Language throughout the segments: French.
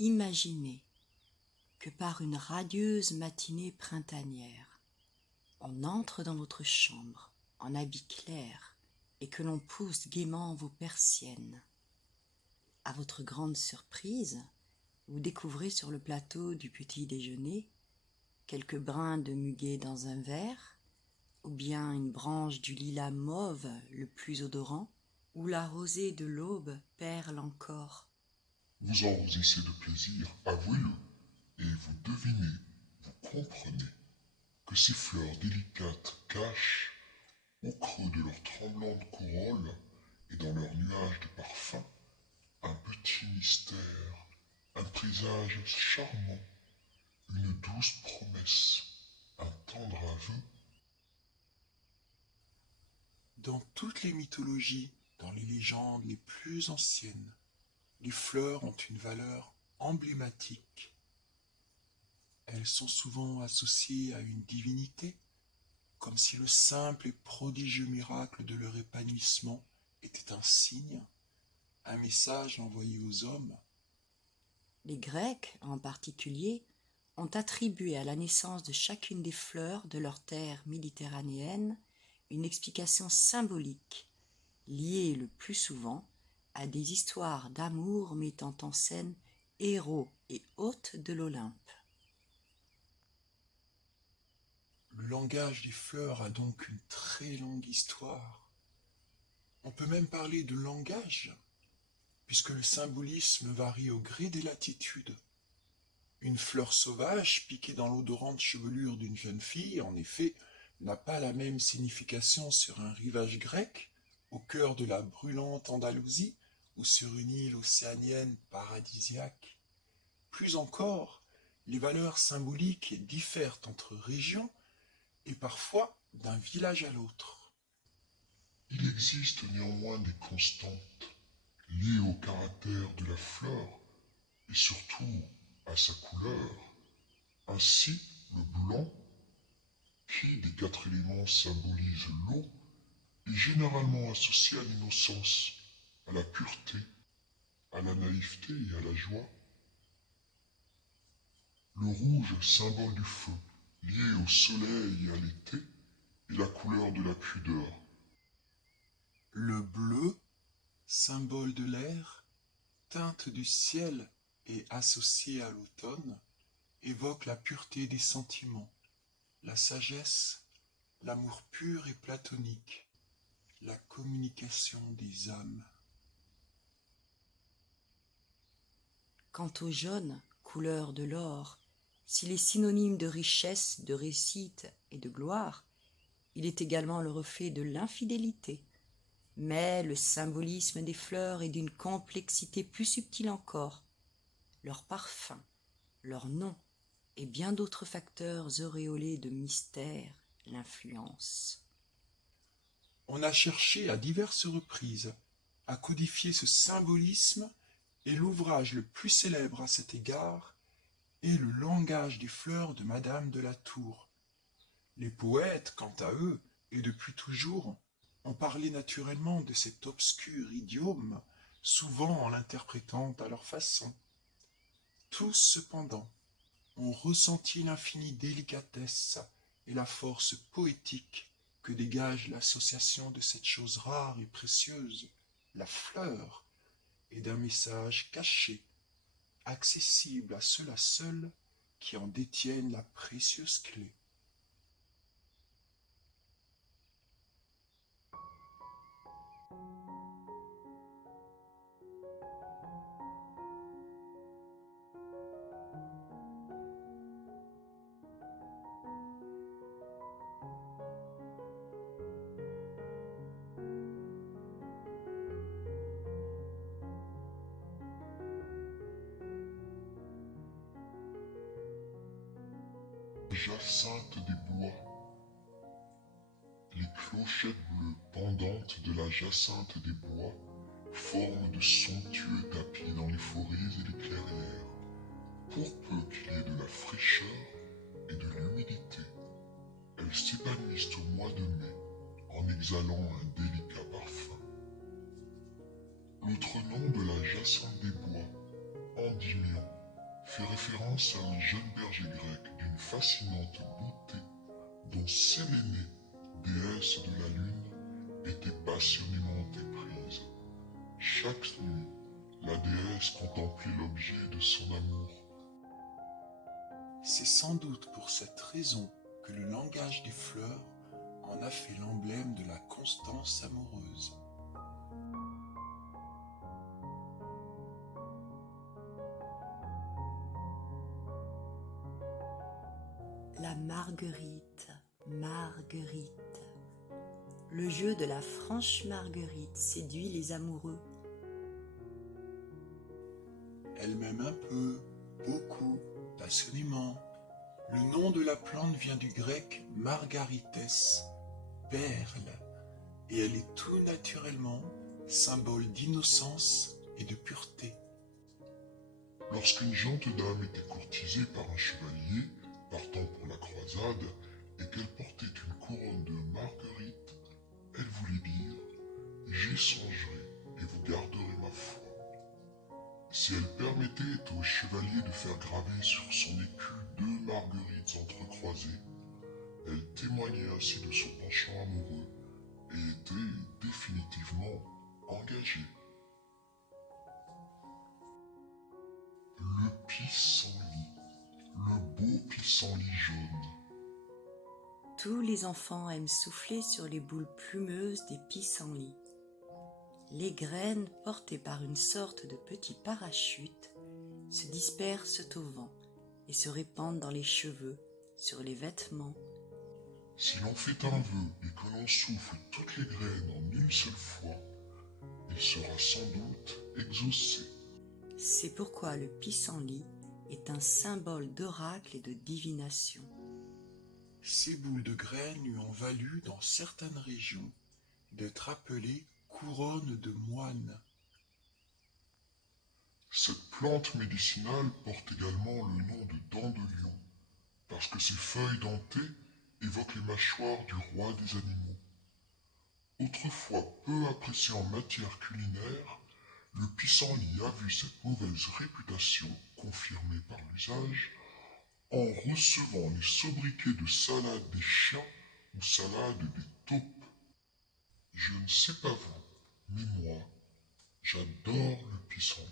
Imaginez que par une radieuse matinée printanière, on entre dans votre chambre en habit clair et que l'on pousse gaiement vos persiennes. À votre grande surprise, vous découvrez sur le plateau du petit déjeuner quelques brins de muguet dans un verre, ou bien une branche du lilas mauve le plus odorant, où la rosée de l'aube perle encore. Vous enrougissez de plaisir, avouez-le, et vous devinez, vous comprenez, que ces fleurs délicates cachent, au creux de leurs tremblantes corolles et dans leurs nuages de parfum, un petit mystère, un présage charmant, une douce promesse, un tendre aveu. Dans toutes les mythologies, dans les légendes les plus anciennes, les fleurs ont une valeur emblématique. Elles sont souvent associées à une divinité, comme si le simple et prodigieux miracle de leur épanouissement était un signe, un message envoyé aux hommes. Les Grecs, en particulier, ont attribué à la naissance de chacune des fleurs de leur terre méditerranéenne une explication symbolique, liée le plus souvent à des histoires d'amour mettant en scène héros et hôtes de l'Olympe. Le langage des fleurs a donc une très longue histoire. On peut même parler de langage, puisque le symbolisme varie au gré des latitudes. Une fleur sauvage piquée dans l'odorante chevelure d'une jeune fille, en effet, n'a pas la même signification sur un rivage grec, au cœur de la brûlante Andalousie, ou sur une île océanienne paradisiaque. Plus encore, les valeurs symboliques diffèrent entre régions et parfois d'un village à l'autre. Il existe néanmoins des constantes liées au caractère de la fleur et surtout à sa couleur. Ainsi, le blanc, qui des quatre éléments symbolise l'eau, est généralement associé à l'innocence, à la pureté, à la naïveté et à la joie. Le rouge, symbole du feu, lié au soleil et à l'été, est la couleur de la pudeur. Le bleu, symbole de l'air, teinte du ciel et associé à l'automne, évoque la pureté des sentiments, la sagesse, l'amour pur et platonique, la communication des âmes. Quant au jaune, couleur de l'or, s'il est synonyme de richesse, de réussite et de gloire, il est également le reflet de l'infidélité. Mais le symbolisme des fleurs est d'une complexité plus subtile encore. Leur parfum, leur nom et bien d'autres facteurs auréolés de mystère l'influencent. On a cherché à diverses reprises à codifier ce symbolisme et l'ouvrage le plus célèbre à cet égard est le langage des fleurs de Madame de la Tour. Les poètes, quant à eux, et depuis toujours, ont parlé naturellement de cet obscur idiome, souvent en l'interprétant à leur façon. Tous, cependant, ont ressenti l'infinie délicatesse et la force poétique que dégage l'association de cette chose rare et précieuse, la fleur, et d'un message caché, accessible à ceux-là seuls qui en détiennent la précieuse clé. Jacinthe des bois. Les clochettes bleues pendantes de la jacinthe des bois forment de somptueux tapis dans les forêts et les clairières, pour peu qu'il y ait de la fraîcheur et de l'humidité. Elles s'épanouissent au mois de mai en exhalant un délicat parfum. L'autre nom de la jacinthe des bois, endymion, fait référence à un jeune berger grec d'une fascinante beauté dont Sélénée, déesse de la lune, était passionnément éprise. Chaque nuit, la déesse contemplait l'objet de son amour. C'est sans doute pour cette raison que le langage des fleurs en a fait l'emblème de la constance amoureuse. La marguerite, Marguerite. Le jeu de la franche marguerite séduit les amoureux. Elle m'aime un peu, beaucoup, passionnément. Le nom de la plante vient du grec margarites, perle, et elle est tout naturellement symbole d'innocence et de pureté. Lorsqu'une gente dame était courtisée par un chevalier partant pour la croisade et qu'elle portait une couronne de marguerite, elle voulait dire « J'y songerai et vous garderez ma foi ». Si elle permettait au chevalier de faire graver sur son écu 2 marguerites entrecroisées, elle témoignait ainsi de son penchant amoureux et était définitivement engagée. Le pissenlit, le beau pissenlit jaune. Tous les enfants aiment souffler sur les boules plumeuses des pissenlits. Les graines, portées par une sorte de petit parachute, se dispersent au vent et se répandent dans les cheveux, sur les vêtements. Si l'on fait un vœu et que l'on souffle toutes les graines en une seule fois, il sera sans doute exaucé. C'est pourquoi le pissenlit est un symbole d'oracle et de divination. Ces boules de graines lui ont valu, dans certaines régions, d'être appelées couronnes de moines. Cette plante médicinale porte également le nom de dent de lion, parce que ses feuilles dentées évoquent les mâchoires du roi des animaux. Autrefois peu apprécié en matière culinaire, le pissenlit a vu cette mauvaise réputation confirmée par l'usage en recevant les sobriquets de salade des chiens ou salade des taupes. Je ne sais pas vous, mais moi, j'adore le pissenlit.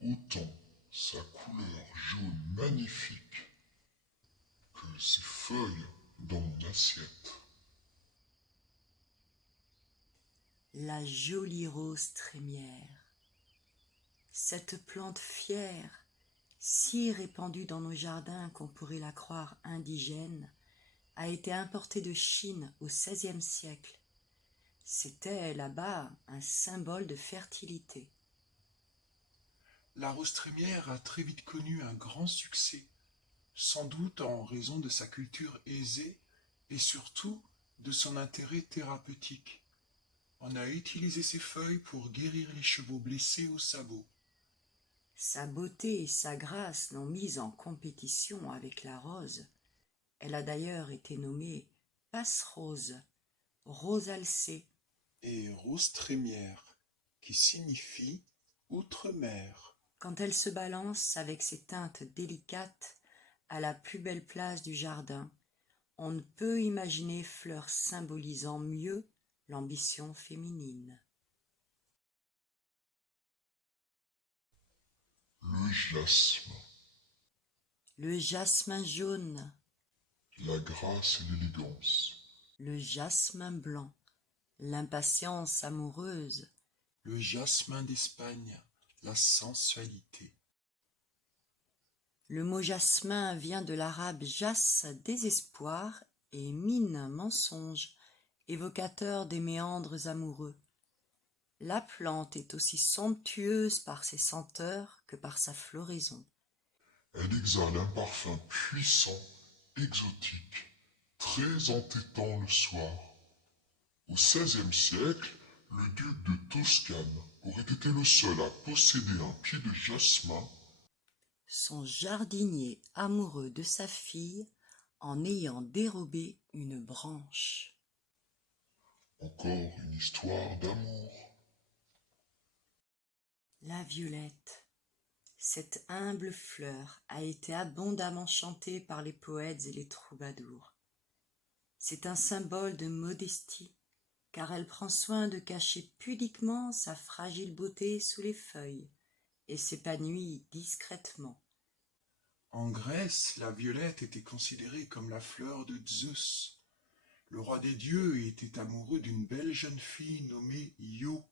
Autant sa couleur jaune magnifique que ses feuilles dans mon assiette. La jolie rose trémière. Cette plante fière, si répandue dans nos jardins qu'on pourrait la croire indigène, a été importée de Chine au XVIe siècle. C'était là-bas un symbole de fertilité. La rose trémière a très vite connu un grand succès, sans doute en raison de sa culture aisée et surtout de son intérêt thérapeutique. On a utilisé ses feuilles pour guérir les chevaux blessés au sabot. Sa beauté et sa grâce l'ont mise en compétition avec la rose. Elle a d'ailleurs été nommée passe-rose, rose alcée. Et rose trémière, qui signifie outre-mer. Quand elle se balance avec ses teintes délicates à la plus belle place du jardin, on ne peut imaginer fleur symbolisant mieux l'ambition féminine. Le jasmin, Le jasmin jaune, la grâce et l'élégance. le jasmin blanc, l'impatience amoureuse. Le jasmin d'Espagne, la sensualité. Le mot jasmin vient de l'arabe jas, désespoir, et mine, mensonge, évocateur des méandres amoureux. La plante est aussi somptueuse par ses senteurs que par sa floraison. Elle exhale un parfum puissant, exotique, très entêtant le soir. Au XVIe siècle, le duc de Toscane aurait été le seul à posséder un pied de jasmin. Son jardinier amoureux de sa fille en ayant dérobé une branche. Encore une histoire d'amour. La violette, Cette humble fleur a été abondamment chantée par les poètes et les troubadours. C'est un symbole de modestie, car elle prend soin de cacher pudiquement sa fragile beauté sous les feuilles et s'épanouit discrètement. En Grèce, la violette était considérée comme la fleur de Zeus. Le roi des dieux était amoureux d'une belle jeune fille nommée Io.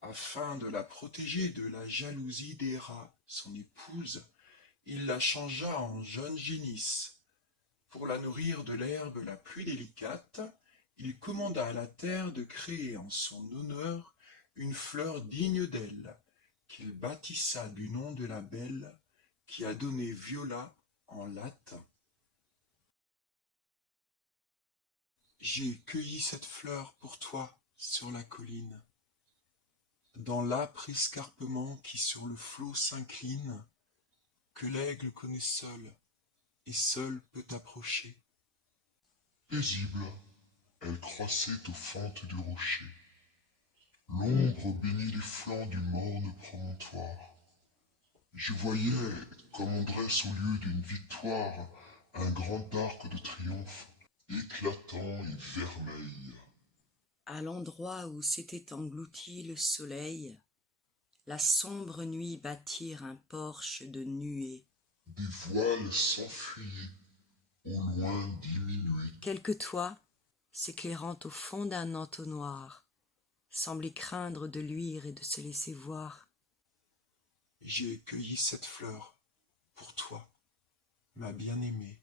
Afin de la protéger de la jalousie d'Héra, son épouse, il la changea en jeune génisse. Pour la nourrir de l'herbe la plus délicate, il commanda à la terre de créer en son honneur une fleur digne d'elle, qu'il baptissa du nom de la belle, qui a donné Viola en latin. J'ai cueilli cette fleur pour toi sur la colline. Dans l'âpre escarpement qui sur le flot s'incline, que l'aigle connaît seul, et seul peut approcher. Paisible, elle croissait aux fentes du rocher. L'ombre baignait les flancs du morne promontoire. Je voyais, comme on dresse au lieu d'une victoire, un grand arc de triomphe, éclatant et vermeil. À l'endroit où s'était englouti le soleil, la sombre nuit bâtirent un porche de nuées. Des voiles s'enfuyaient, au loin diminués. Quelques toits, s'éclairant au fond d'un entonnoir, semblaient craindre de luire et de se laisser voir. J'ai cueilli cette fleur pour toi, ma bien-aimée.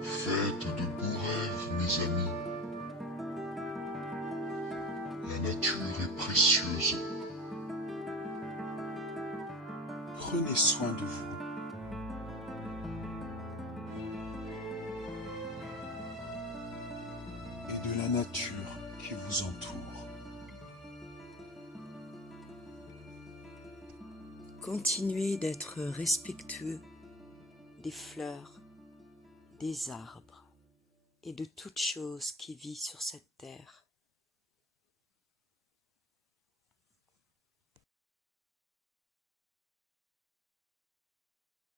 Faites de beaux rêves, mes amis. La nature est précieuse. Prenez soin de vous. Et de la nature qui vous entoure. Continuez d'être respectueux des fleurs, des arbres et de toute chose qui vit sur cette terre.